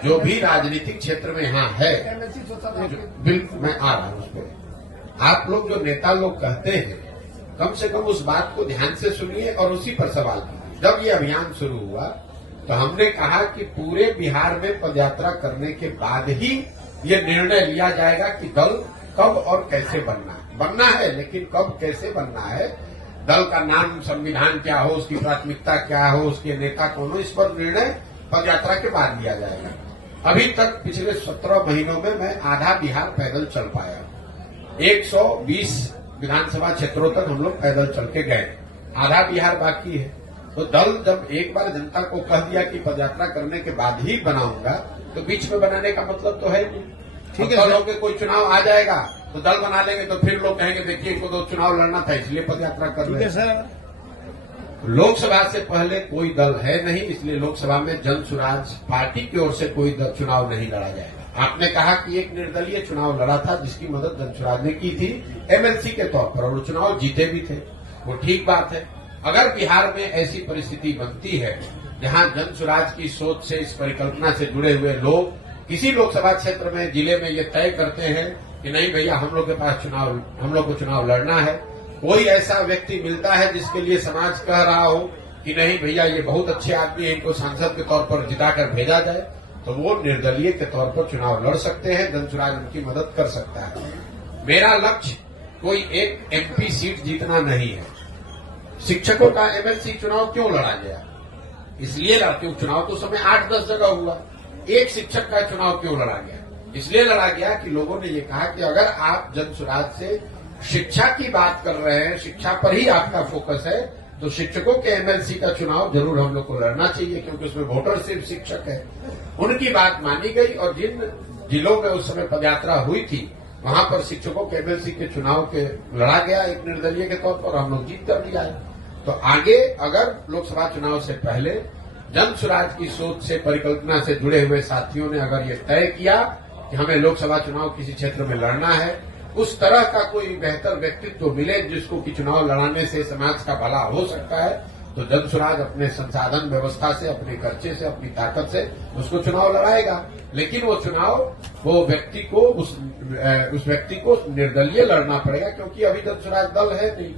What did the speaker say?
जो भी राजनीतिक क्षेत्र में यहाँ है, बिल्कुल मैं आ रहा हूँ उस पर। आप लोग जो नेता लोग कहते हैं, कम से कम उस बात को ध्यान से सुनिए और उसी पर सवाल कीजिए। जब ये अभियान शुरू हुआ तो हमने कहा कि पूरे बिहार में पदयात्रा करने के बाद ही ये निर्णय लिया जाएगा कि दल कब और कैसे बनना है, लेकिन कब कैसे बनना है, दल का नाम, संविधान क्या हो, उसकी प्राथमिकता क्या हो, उसके नेता कौन हो, इस पर निर्णय पदयात्रा के बाद लिया जाएगा। अभी तक पिछले 17 महीनों में मैं आधा बिहार पैदल चल पाया। 120 विधानसभा क्षेत्रों तक हम लोग पैदल चल के गए, आधा बिहार बाकी है। तो दल जब एक बार जनता को कह दिया कि पदयात्रा करने के बाद ही बनाऊंगा, तो बीच में बनाने का मतलब तो है नहीं। ठीक है, लोग के कोई चुनाव आ जाएगा तो दल बना लेंगे, तो फिर लोग कहेंगे देखिए इनको तो चुनाव लड़ना था इसलिए पदयात्रा कर रहे हैं। लोकसभा से पहले कोई दल है नहीं, इसलिए लोकसभा में जन सुराज पार्टी की ओर से कोई चुनाव नहीं लड़ा जाएगा। आपने कहा कि एक निर्दलीय चुनाव लड़ा था जिसकी मदद जन सुराज ने की थी एमएलसी के तौर पर, और वो चुनाव जीते भी थे, वो ठीक बात है। अगर बिहार में ऐसी परिस्थिति बनती है जहां जन सुराज की सोच से, इस परिकल्पना से जुड़े हुए लोग किसी लोकसभा क्षेत्र में, जिले में ये तय करते हैं कि नहीं भैया हम लोग के पास हम लोग को चुनाव लड़ना है, कोई ऐसा व्यक्ति मिलता है जिसके लिए समाज कह रहा हो कि नहीं भैया ये बहुत अच्छे आदमी है, इनको सांसद के तौर पर जिताकर भेजा जाए, तो वो निर्दलीय के तौर पर चुनाव लड़ सकते हैं, जन सुराज उनकी मदद कर सकता है। मेरा लक्ष्य कोई एक एमपी सीट जीतना नहीं है। शिक्षकों का एमएलसी चुनाव क्यों लड़ा गया? इसलिए लड़ा क्योंकि चुनाव तो समय 8-10 जगह हुआ, एक शिक्षक का चुनाव क्यों लड़ा गया? इसलिए लड़ा गया कि लोगों ने ये कहा कि अगर आप जन सुराज से शिक्षा की बात कर रहे हैं, शिक्षा पर ही आपका फोकस है, तो शिक्षकों के एमएलसी का चुनाव जरूर हम लोग को लड़ना चाहिए, क्योंकि उसमें वोटर सिर्फ शिक्षक है। उनकी बात मानी गई और जिन जिलों में उस समय पदयात्रा हुई थी वहां पर शिक्षकों के एमएलसी के चुनाव के लड़ा गया एक निर्दलीय के तौर पर, हम लोग जीत कर लिया है। तो आगे अगर लोकसभा चुनाव से पहले जन सुराज की सोच से, परिकल्पना से जुड़े हुए साथियों ने अगर ये तय किया कि हमें लोकसभा चुनाव किसी क्षेत्र में लड़ना है, उस तरह का कोई बेहतर व्यक्तित्व मिले जिसको कि चुनाव लड़ाने से समाज का भला हो सकता है, तो जन सुराज अपने संसाधन व्यवस्था से, अपने खर्चे से, अपनी ताकत से उसको चुनाव लड़ाएगा। लेकिन वो चुनाव वो व्यक्ति को उस व्यक्ति को निर्दलीय लड़ना पड़ेगा, क्योंकि अभी जन सुराज दल है नहीं।